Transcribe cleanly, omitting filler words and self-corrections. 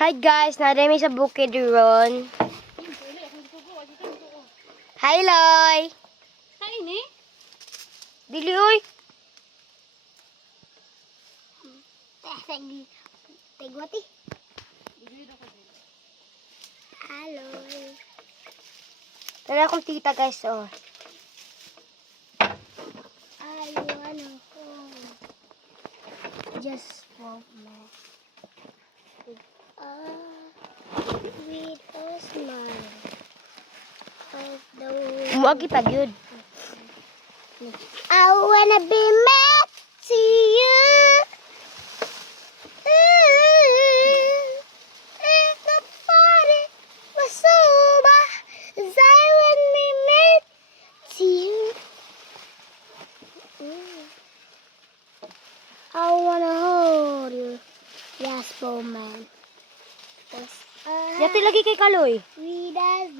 Hi guys, narami sa bukid ron. Hi Loy. Hi ni. Dili oy. Tegwati. Hello. Tara akong tita guys oh. I wanna home. Just for me. With a smile. Of the Umuagi pa gyud. I wanna be mad to you. If the party was over, I want me mad to you. I wanna hold you. Yes, man. Yati lagi kay Kaloy. With a